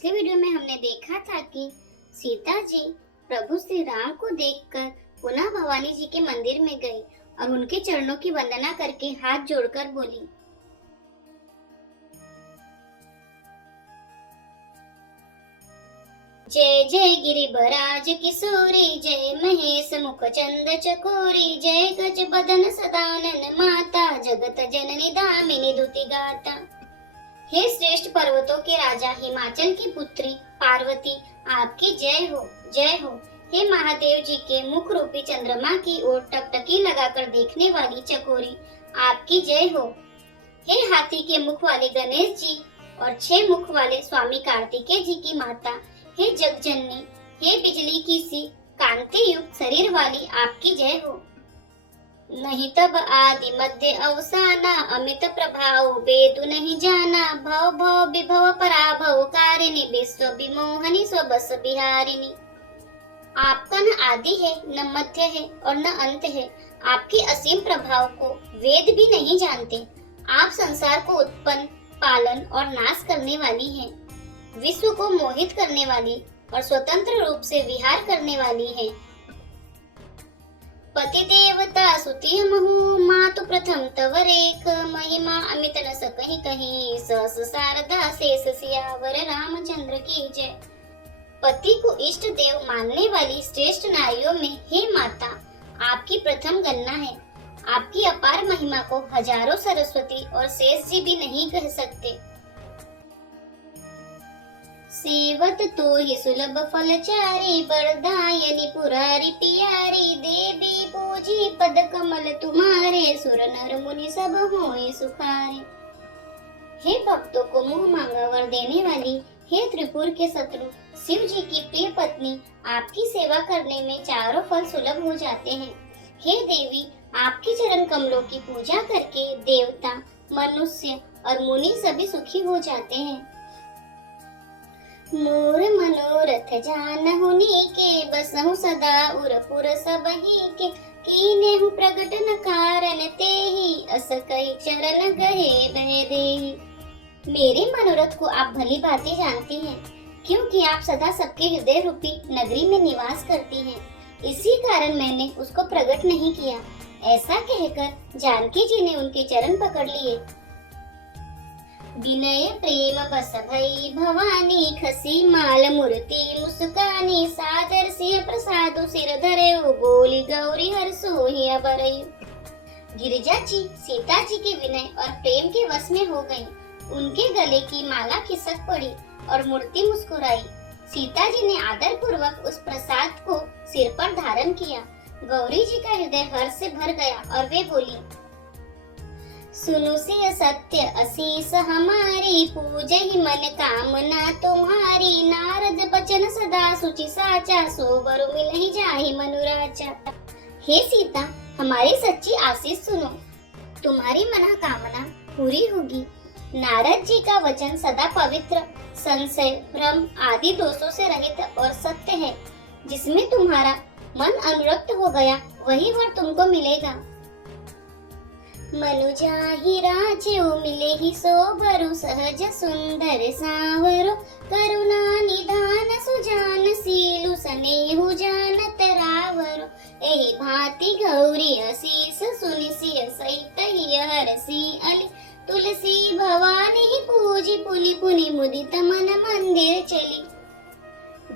पिछले वीडियो में हमने देखा था कि सीता जी प्रभु श्री राम को देखकर पुनः भवानी जी के मंदिर में गई और उनके चरणों की वंदना करके हाथ जोड़कर बोली, जय जय गिरिबराज किशोरी, जय महेश मुख चंद चकोरी, जय गज बदन सदानन माता, जगत जननी दामिनी दुति गाता। हे श्रेष्ठ पर्वतों के राजा हिमाचल की पुत्री पार्वती, आपकी जय हो जय हो। हे महादेव जी के मुख रूपी चंद्रमा की ओर टकटकी लगाकर देखने वाली चकोरी, आपकी जय हो। हे हाथी के मुख वाले गणेश जी और 6 मुख वाले स्वामी कार्तिकेय जी की माता, हे जगजननी, हे बिजली की सी कांति युक्त शरीर वाली, आपकी जय हो। नहीं तब आदि मध्य अवसाना, अमित प्रभाव वेदु नहीं जाना, भव भव विभव पराभव कारिणी, विश्व विमोहनी स्वबस बिहारिणी। आपका न आदि है न मध्य है और न अंत है। आपके असीम प्रभाव को वेद भी नहीं जानते। आप संसार को उत्पन्न, पालन और नाश करने वाली हैं। विश्व को मोहित करने वाली और स्वतंत्र रूप से विहार करने वाली हैं। पति देवता सुति महु, मातु प्रथम तवरेक, महिमा अमित न सकहि कहीं, सहस शारदा शेष सियावर रामचंद्र की जय। पति को इष्ट देव मानने वाली श्रेष्ठ नारियों में हे माता, आपकी प्रथम गणना है। आपकी अपार महिमा को हजारों सरस्वती और शेष जी भी नहीं कह सकते। सेवत तो ही सुलभ फलचारी, वरदायनी पुरारी प्यारी, देवी पूजी पद कमल तुम्हारे, सुर नर मुनि सब होए सुखारे। हे भक्तों को मुंह मांगा वर देने वाली, हे त्रिपुर के शत्रु शिव जी की प्रिय पत्नी, आपकी सेवा करने में चारों फल सुलभ हो जाते हैं। हे देवी, आपके चरण कमलों की पूजा करके देवता, मनुष्य और मुनि सभी सुखी हो जाते हैं। मोर मनोरथ जानहु नीके, बसहु सदा उरपुर सबहि के, कीनेहु प्रगट न कारण तेहि, अस कहि चरण गहे बह देहि। मेरे मनोरथ को आप भली भांति जानती हैं, क्योंकि आप सदा सबके हृदय रूपी नगरी में निवास करती हैं। इसी कारण मैंने उसको प्रकट नहीं किया। ऐसा कहकर जानकी जी ने उनके चरण पकड़ लिए। विनय प्रेम बस भई भवानी, खसी माल मूर्ति मुस्कानी, सादर सिंह प्रसाद सिर धरे, बोली गौरी हर सोहि अबरयु। गिरिजा जी सीता जी के विनय और प्रेम के वश में हो गई। उनके गले की माला खिसक पड़ी और मूर्ति मुस्कुराई। सीता जी ने आदर पूर्वक उस प्रसाद को सिर पर धारण किया। गौरी जी का हृदय हर्ष से भर गया और वे बोली, सुनु सिय सत्य असीस हमारी, पूजहि मन कामना तुम्हारी, नारद बचन सदा सुचि साचा, सो वर मिलहि जाहि मनुराचा। हे सीता, हमारी सच्ची आशीष सुनो, तुम्हारी मनोकामना पूरी होगी। नारद जी का वचन सदा पवित्र, संशय, भ्रम आदि दोषों से रहित और सत्य है। जिसमें तुम्हारा मन अनुरक्त हो गया वही वर तुमको मिलेगा। मनु जाहि राज्यो मिले ही सोबरु, सहज सुंदर सावरो, करुणा निधान सुजान सीलु, स्नेहु जानत रावरो। एहि भांति गौरी असीस सुनि सिय सहित ही हरसी अली, तुलसी भवानी पूजी पुनि पुनि मुदित मन मंदिर चली।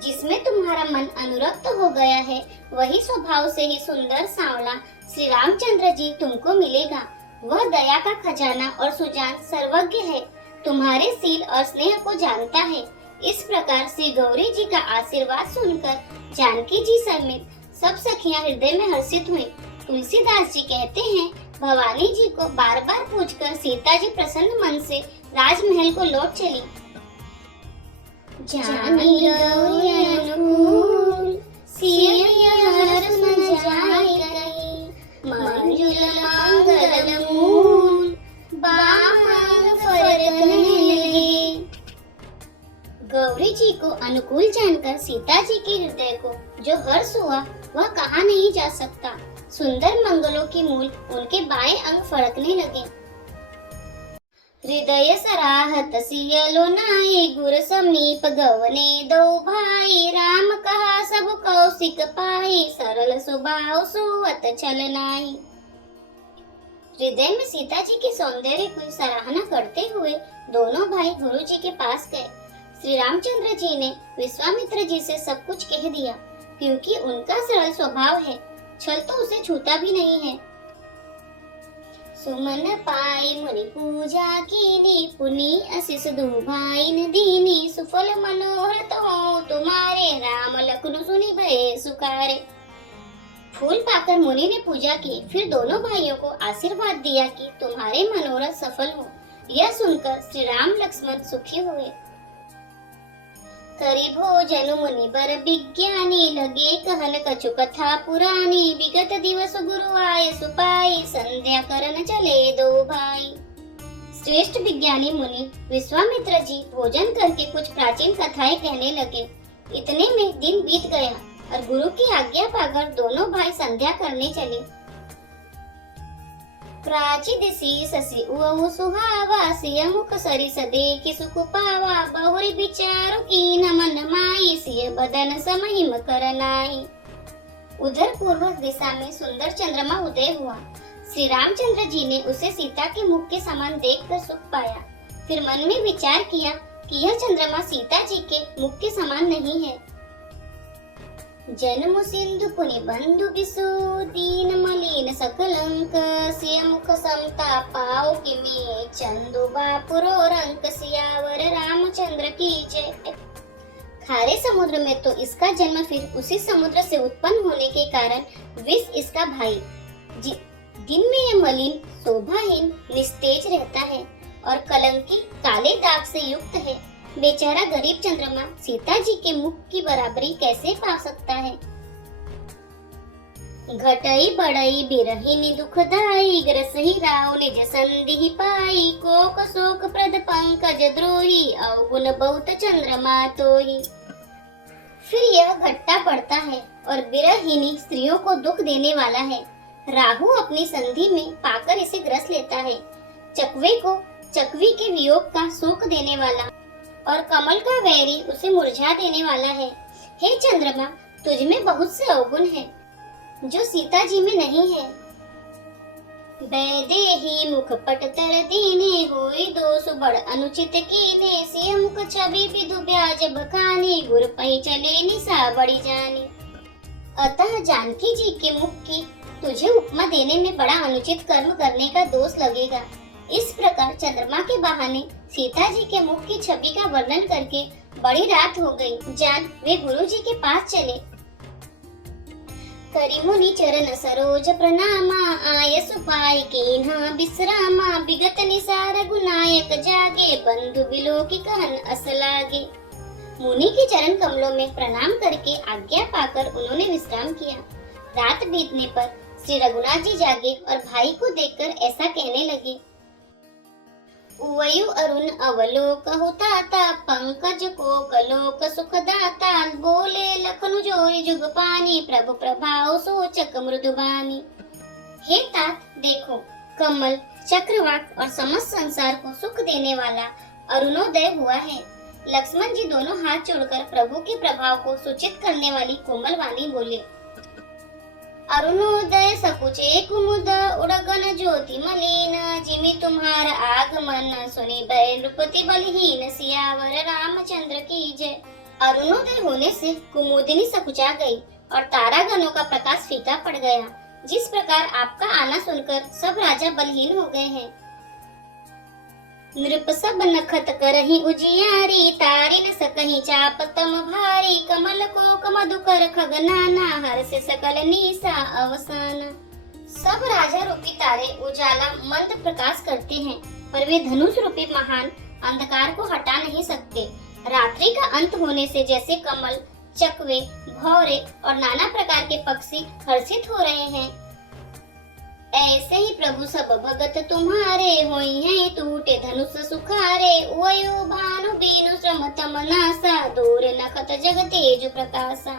जिसमें तुम्हारा मन अनुरक्त हो गया है वही स्वभाव से ही सुंदर सांवला श्री रामचंद्र जी तुमको मिलेगा। वह दया का खजाना और सुजान सर्वज्ञ है, तुम्हारे सील और स्नेह को जानता है। इस प्रकार श्री गौरी जी का आशीर्वाद सुनकर जानकी जी समेत सब सखियां हृदय में हर्षित हुई। तुलसीदास जी कहते हैं, भवानी जी को बार बार पूछकर सीता जी प्रसन्न मन से राजमहल को लौट चली। जानी गौरी अनुकूल, सिय हर्ष न जाहि कहीं, मंजुल मंगल मूल, बामंग फरक नहीं लगे। गौरी जी को अनुकूल जानकर सीता जी के हृदय को जो हर्ष हुआ वह कहा नहीं जा सकता। सुंदर मंगलों की मूल उनके बाएं अंग फड़कने लगे। हृदय सराहत सियलो नाई, गुर समीप गवने दो भाई, राम कहा सब कौशिक पाई, सरल स्वभाव सुवत छल नाई। हृदय में सीता जी के सौंदर्य की सराहना करते हुए दोनों भाई गुरु जी के पास गए। श्री रामचंद्र जी ने विश्वामित्र जी से सब कुछ कह दिया, क्योंकि उनका सरल स्वभाव है, छल तो उसे छूता भी नहीं है। सुमन पाई मुनि पूजा कीनी, पुनि आशीष दो भाई न दीनी, सुफल मनोरथ हो तुम्हारे, राम लखन सुनि भय सुखारे। फूल पाकर मुनि ने पूजा की, फिर दोनों भाइयों को आशीर्वाद दिया कि तुम्हारे मनोरथ सफल हो। यह सुनकर श्री राम लक्ष्मण सुखी हुए। करी भोजन मुनि बर विज्ञानी, लगे कहन कछु कथा पुरानी, विगत दिवस गुरु आए सुपाई, संध्या करन चले दो भाई। श्रेष्ठ विज्ञानी मुनि विश्वामित्र जी भोजन करके कुछ प्राचीन कथाएं कहने लगे। इतने में दिन बीत गया और गुरु की आज्ञा पाकर दोनों भाई संध्या करने चले। प्राची दिसी ससी उअउ सुहावा, सिय मुख सरिस देखि सुख पावा, बहुरी विचारु कीन मन माई, सिय बदन समहिम कर नाई। उधर पूर्व दिशा में सुंदर चंद्रमा उदय हुआ। श्री रामचंद्र जी ने उसे सीता के मुख के समान देखकर सुख पाया। फिर मन में विचार किया कि यह चंद्रमा सीता जी के मुख के समान नहीं है। जन्म सिंधु पुनि बंधु बिसु, दीन मलिन सकलंक, सिय मुख समता पाओ किमी, चंदु बापुरो रंक, सियावर रामचंद्र की जय। खारे समुद्र में तो इसका जन्म, फिर उसी समुद्र से उत्पन्न होने के कारण विष इसका भाई। दिन में यह मलिन, शोभाहीन, निस्तेज रहता है और कलंकी काले दाग से युक्त है। बेचारा गरीब चंद्रमा सीता जी के मुख की बराबरी कैसे पा सकता है। घटई बड़ई बिरहिनी दुखदाई, ग्रसहि राव निज संधि पाई, कोक शोक प्रद पंकज द्रोही, अवगुण बहुत चंद्रमा तोही। फिर यह घटता पड़ता है और बिरहिनी स्त्रियों को दुख देने वाला है। राहु अपनी संधि में पाकर इसे ग्रस लेता है। चकवे को चकवी के वियोग का शोक देने वाला और कमल का वैरी उसे मुरझा देने वाला है। हे चंद्रमा, तुझ में बहुत से अवगुण है जो सीता जी में नहीं है। बैदेही मुख पट तर दीने, होई दोष बड़ अनुचित कीने, सिय मुख छवि विधु ब्याज बखानी, गुर पही चले निशा बड़ी जानी। अतः जानकी जी के मुख की तुझे उपमा देने में बड़ा अनुचित कर्म करने का दोष लगेगा। इस प्रकार चंद्रमा के बहाने सीता जी के मुख की छवि का वर्णन करके बड़ी रात हो गई। जान वे गुरु जी के पास चले। करि मुनि चरण सरोज प्रणामा, आय सुपाई कीन्हा विश्रामा, विगत निसार गुनायक जागे, बंधु बिलो की कहन अस लागे। मुनि के चरण कमलों में प्रणाम करके आज्ञा पाकर उन्होंने विश्राम किया। रात बीतने पर श्री रघुनाथ जी जागे और भाई को देखकर ऐसा कहने लगे। उवयु अरुण अवलोक हुताता, पंकज को कलोक सुखदाता, बोले लखनु जोरी जुग पानी, प्रभु प्रभाव सोचक मृदुबानी। हे तात, देखो कमल, चक्रवाक और समस्त संसार को सुख देने वाला अरुणोदय हुआ है। लक्ष्मण जी दोनों हाथ जोड़कर प्रभु के प्रभाव को सूचित करने वाली कोमल वाणी बोले। अरुणोदय सकुचे कुमुद, उड़गन ज्योति मलिन, जिमि तुम्हार आगमन, सुनि भय नृपति बलहीन, सियावर रामचंद्र की जय। अरुणोदय होने से कुमुदिनी सकुचा गई और तारागणों का प्रकाश फीका पड़ गया। जिस प्रकार आपका आना सुनकर सब राजा बलहीन हो गए हैं। नृप सब नखत करहि उजियारी, तारि न सकहि चाप तम भारी, कमल कोक मधुकर खगनाना, हर से सकल निशा अवसान। सब राजा रूपी तारे उजाला मंद प्रकाश करते हैं, पर वे धनुष रूपी महान अंधकार को हटा नहीं सकते। रात्रि का अंत होने से जैसे कमल, चकवे, भौरे और नाना प्रकार के पक्षी हर्षित हो रहे हैं, ऐसे ही प्रभु सब भगत तुम्हारे, होई हैं टूटे धनुष सुखारे, उवयो भानु बीनु श्रम तम नासा, दूर नखत जग तेज प्रकाशा।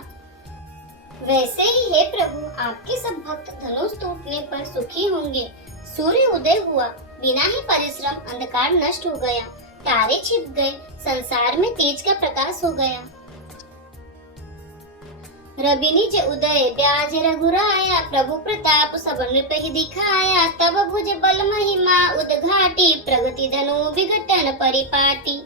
वैसे ही हे प्रभु, आपके सब भक्त धनुष टूटने पर सुखी होंगे। सूर्य उदय हुआ बिना ही परिश्रम अंधकार नष्ट हो गया, तारे छिप गए, संसार में तेज का प्रकाश हो गया। रवि निज उदय ब्याज रघुराया, प्रभु प्रताप सब नृप ही दिखाया। तब भुज बल महिमा उद्घाटी, प्रगति धनु विघटन परिपाटी।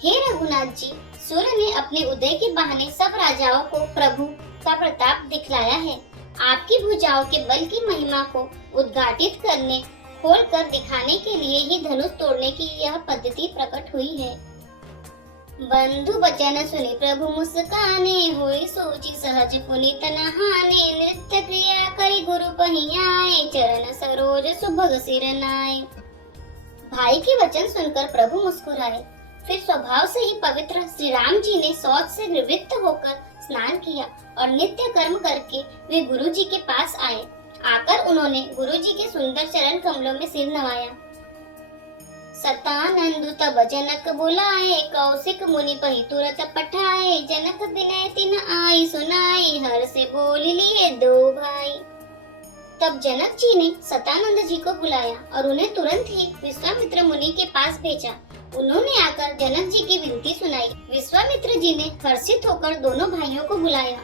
हे रघुनाथ जी, सूर्य ने अपने उदय के बहाने सब राजाओं को प्रभु का प्रताप दिखलाया है। आपकी भुजाओं के बल की महिमा को उद्घाटित करने, खोल कर दिखाने के लिए ही धनुष तोड़ने की यह पद्धति प्रकट हुई है। बंधु बचन सुनि प्रभु मुस्काने, होई सोची सहज पुनीत नहाने। नृत्य क्रिया करी गुरु पहियाए, चरण सरोज सुभग सिर नाए। भाई के वचन सुनकर प्रभु मुस्कुराए। फिर स्वभाव से ही पवित्र श्री राम जी ने शौच से निवृत्त होकर स्नान किया और नित्य कर्म करके वे गुरु जी के पास आए। आकर उन्होंने गुरु जी के सुंदर चरण कमलों में सिर नवाया। सतानंद तब जनक बुलाए, कौशिक मुनि पहि तुरत पठाए। जनक विनय तिन आई सुनाई, हर से बोल लिए दो भाई। तब जनक जी ने सतानंद जी को बुलाया और उन्हें तुरंत ही विश्वामित्र मुनि के पास भेजा। उन्होंने आकर जनक जी की विनती सुनाई। विश्वामित्र जी ने हर्षित होकर दोनों भाइयों को बुलाया।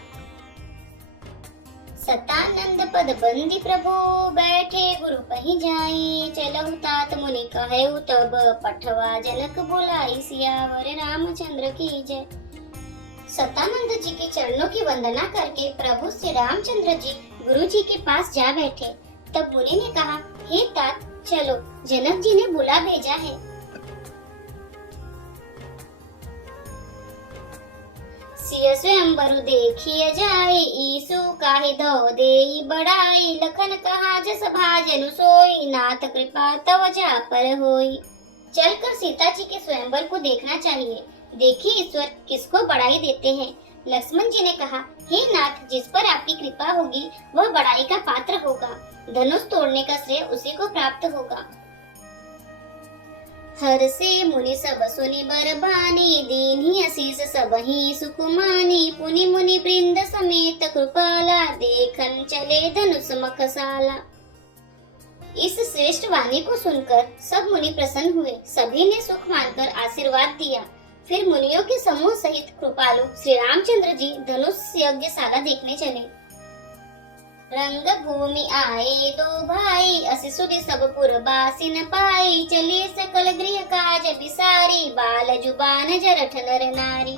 सतानंद पद बंदी प्रभु, बैठे गुरु पहि जाई। चलहु तात मुनि कहेउ तब, पठवा जनक बुलाई। सियावर रामचंद्र की जय। सतानंद जी के चरणों की वंदना करके प्रभु श्री रामचंद्र जी गुरु जी के पास जा बैठे। तब मुनि ने कहा, हे तात चलो, जनक जी ने बुला भेजा है। सिय स्वयंवरु देखिए जाए, ईसु काहि धो देई बड़ाई। लखन कहा जस भाजनु सोई, नाथ कृपा तव जा पर होई। चलकर सीता जी के स्वयंवर को देखना चाहिए। देखिए ईश्वर किसको बड़ाई देते हैं। लक्ष्मण जी ने कहा, हे नाथ, जिस पर आपकी कृपा होगी वह बड़ाई का पात्र होगा। धनुष तोड़ने का श्रेय उसी को प्राप्त होगा। हर से मुनि सब सुनि बरबानी, दीन्ही असीस सबहि सुकुमानी। पुनि मुनि वृंद समेत कृपाला, देखन चले धनुष मखसाला। इस श्रेष्ठ वाणी को सुनकर सब मुनि प्रसन्न हुए। सभी ने सुख मानकर आशीर्वाद दिया। फिर मुनियों के समूह सहित कृपालु श्री रामचंद्र जी धनुष यज्ञशाला देखने चले। रंग भूमि आए दो भाई, असि सुनि सब पुरबासी न पाई। चले सकल गृह काज बिसारी, बाल जुबान जरठ नर नारी।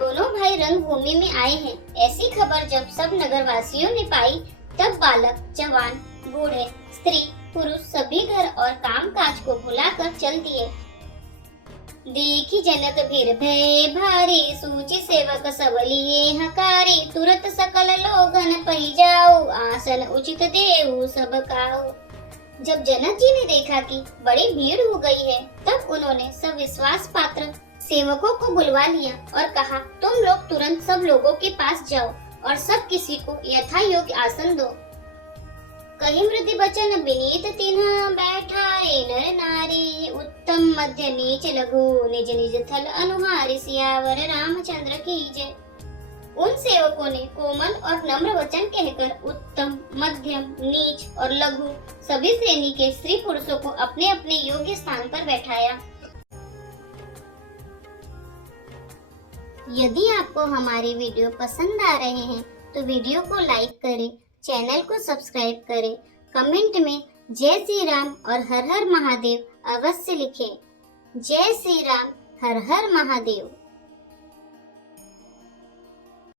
दोनों भाई रंग भूमि में आए हैं। ऐसी खबर जब सब नगरवासियों ने पाई, तब बालक, जवान, बूढ़े, स्त्री, पुरुष सभी घर और काम काज को भुलाकर चल दिए। देखी जनक भीर भय भारी, सूची सेवक सब लिए हकारी। तुरत सकल लोगन पहि जाऊ, आसन उचित देऊ सब काऊ। जब जनक जी ने देखा कि बड़ी भीड़ हो गई है, तब उन्होंने सब विश्वास पात्र सेवकों को बुलवा लिया और कहा, तुम लोग तुरंत सब लोगों के पास जाओ और सब किसी को यथा योग्य आसन दो। कही मृदु बचन विनीत तिन्ह, बैठाए नर नारी। उत्तम मध्य नीच लघु, निज निज थल अनुहारी। सियावर रामचंद्र की जय। उन सेवकों ने कोमल और नम्र वचन कहकर उत्तम, मध्यम, नीच और लघु सभी श्रेणी के स्त्री पुरुषों को अपने अपने योग्य स्थान पर बैठाया। यदि आपको हमारे वीडियो पसंद आ रहे हैं तो वीडियो को लाइक करें, चैनल को सब्सक्राइब करें, कमेंट में जय श्री राम और हर हर महादेव अवश्य लिखें। जय श्री राम, हर हर महादेव।